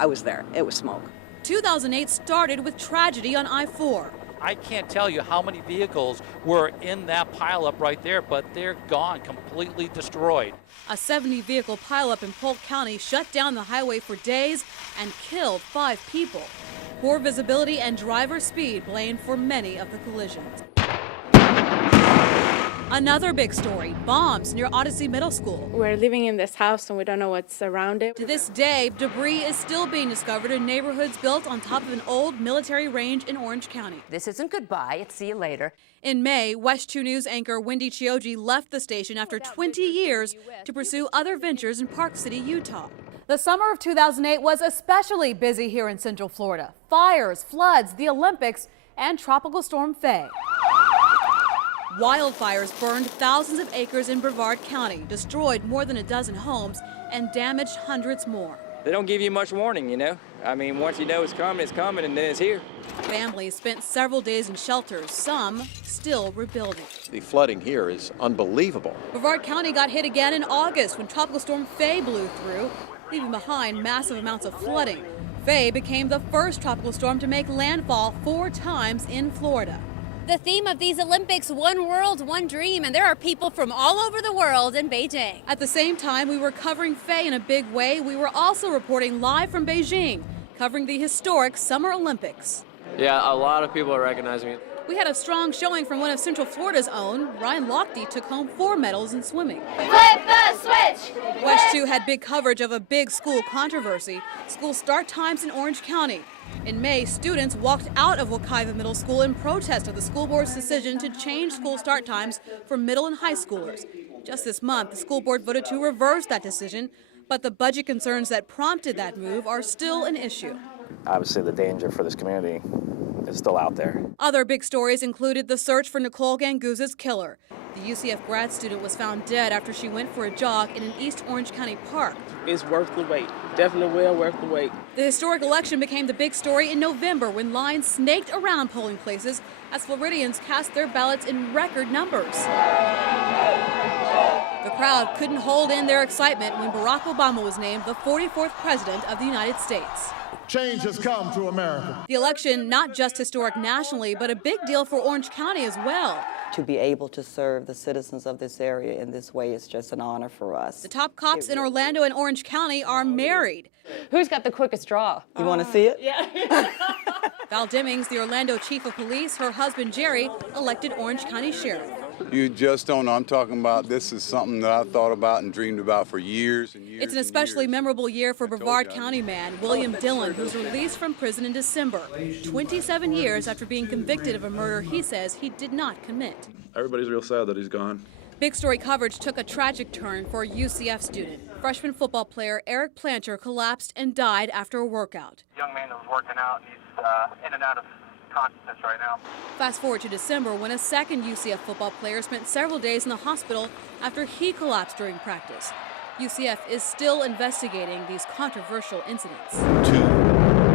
I was there. It was smoke. 2008 started with tragedy on I-4. I can't tell you how many vehicles were in that pileup right there, but they're gone, completely destroyed. A 70-vehicle pileup in Polk County shut down the highway for days and killed 5 people. Poor visibility and driver speed blamed for many of the collisions. Another big story, bombs near Odyssey Middle School. We're living in this house and we don't know what's around it. To this day, debris is still being discovered in neighborhoods built on top of an old military range in Orange County. This isn't goodbye, it's see you later. In May, WESH 2 News anchor Wendy Chioji left the station after 20 years to pursue other ventures in Park City, Utah. The summer of 2008 was especially busy here in Central Florida. Fires, floods, the Olympics, and Tropical Storm Faye. Wildfires burned thousands of acres in Brevard County, destroyed more than a dozen homes, and damaged hundreds more. They don't give you much warning, you know. I mean, once you know it's coming, and then it's here. Families spent several days in shelters, some still rebuilding. The flooding here is unbelievable. Brevard County got hit again in August when Tropical Storm Faye blew through, leaving behind massive amounts of flooding. Faye became the first tropical storm to make landfall 4 times in Florida. The theme of these Olympics, one world, one dream, and there are people from all over the world in Beijing. At the same time we were covering Faye in a big way, we were also reporting live from Beijing, covering the historic Summer Olympics. Yeah, a lot of people recognize me. We had a strong showing from one of Central Florida's own. Ryan Lochte took home 4 medals in swimming. Flip the switch! WESH 2 had big coverage of a big school controversy, school start times in Orange County. In May, students walked out of Wekiva Middle School in protest of the school board's decision to change school start times for middle and high schoolers. Just this month, the school board voted to reverse that decision, but the budget concerns that prompted that move are still an issue. Obviously, the danger for this community is still out there. Other big stories included the search for Nicole Ganguz's killer. The UCF grad student was found dead after she went for a jog in an East Orange County park. It's worth the wait. Definitely well worth the wait. The historic election became the big story in November when lines snaked around polling places as Floridians cast their ballots in record numbers. The crowd couldn't hold in their excitement when Barack Obama was named the 44th president of the United States. Change has come to America. The election, not just historic nationally, but a big deal for Orange County as well. To be able to serve the citizens of this area in this way is just an honor for us. The top cops in Orlando and Orange County are married. Who's got the quickest draw? You want to see it? Yeah. Val Demings, the Orlando chief of police, her husband Jerry, elected Orange County sheriff. You just don't know. I'm talking about this is something that I thought about and dreamed about for years and years. It's an especially memorable year for Brevard County man William Dillon, who's released from prison in December, 27 years after being convicted of a murder he says he did not commit. Everybody's real sad that he's gone. Big story coverage took a tragic turn for a UCF student. Freshman football player Eric Plancher collapsed and died after a workout. Young man that was working out, and he's in and out of consciousness right now. Fast forward to December when a second UCF football player spent several days in the hospital after he collapsed during practice. UCF is still investigating these controversial incidents. 2,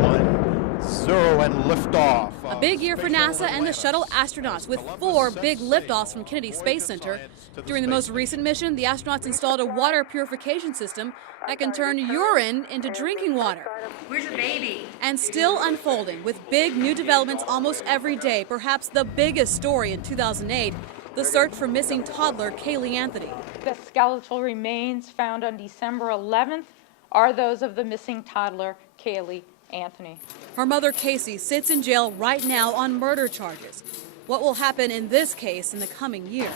1, 0, and liftoff. A big year for NASA and the shuttle astronauts with 4 big liftoffs from Kennedy Space Center. During the most recent mission, the astronauts installed a water purification system that can turn urine into drinking water. Where's the baby? And still unfolding with big new developments almost every day. Perhaps the biggest story in 2008, the search for missing toddler Kaylee Anthony. The skeletal remains found on December 11th are those of the missing toddler Kaylee Anthony. Her mother Casey sits in jail right now on murder charges. What will happen in this case in the coming year?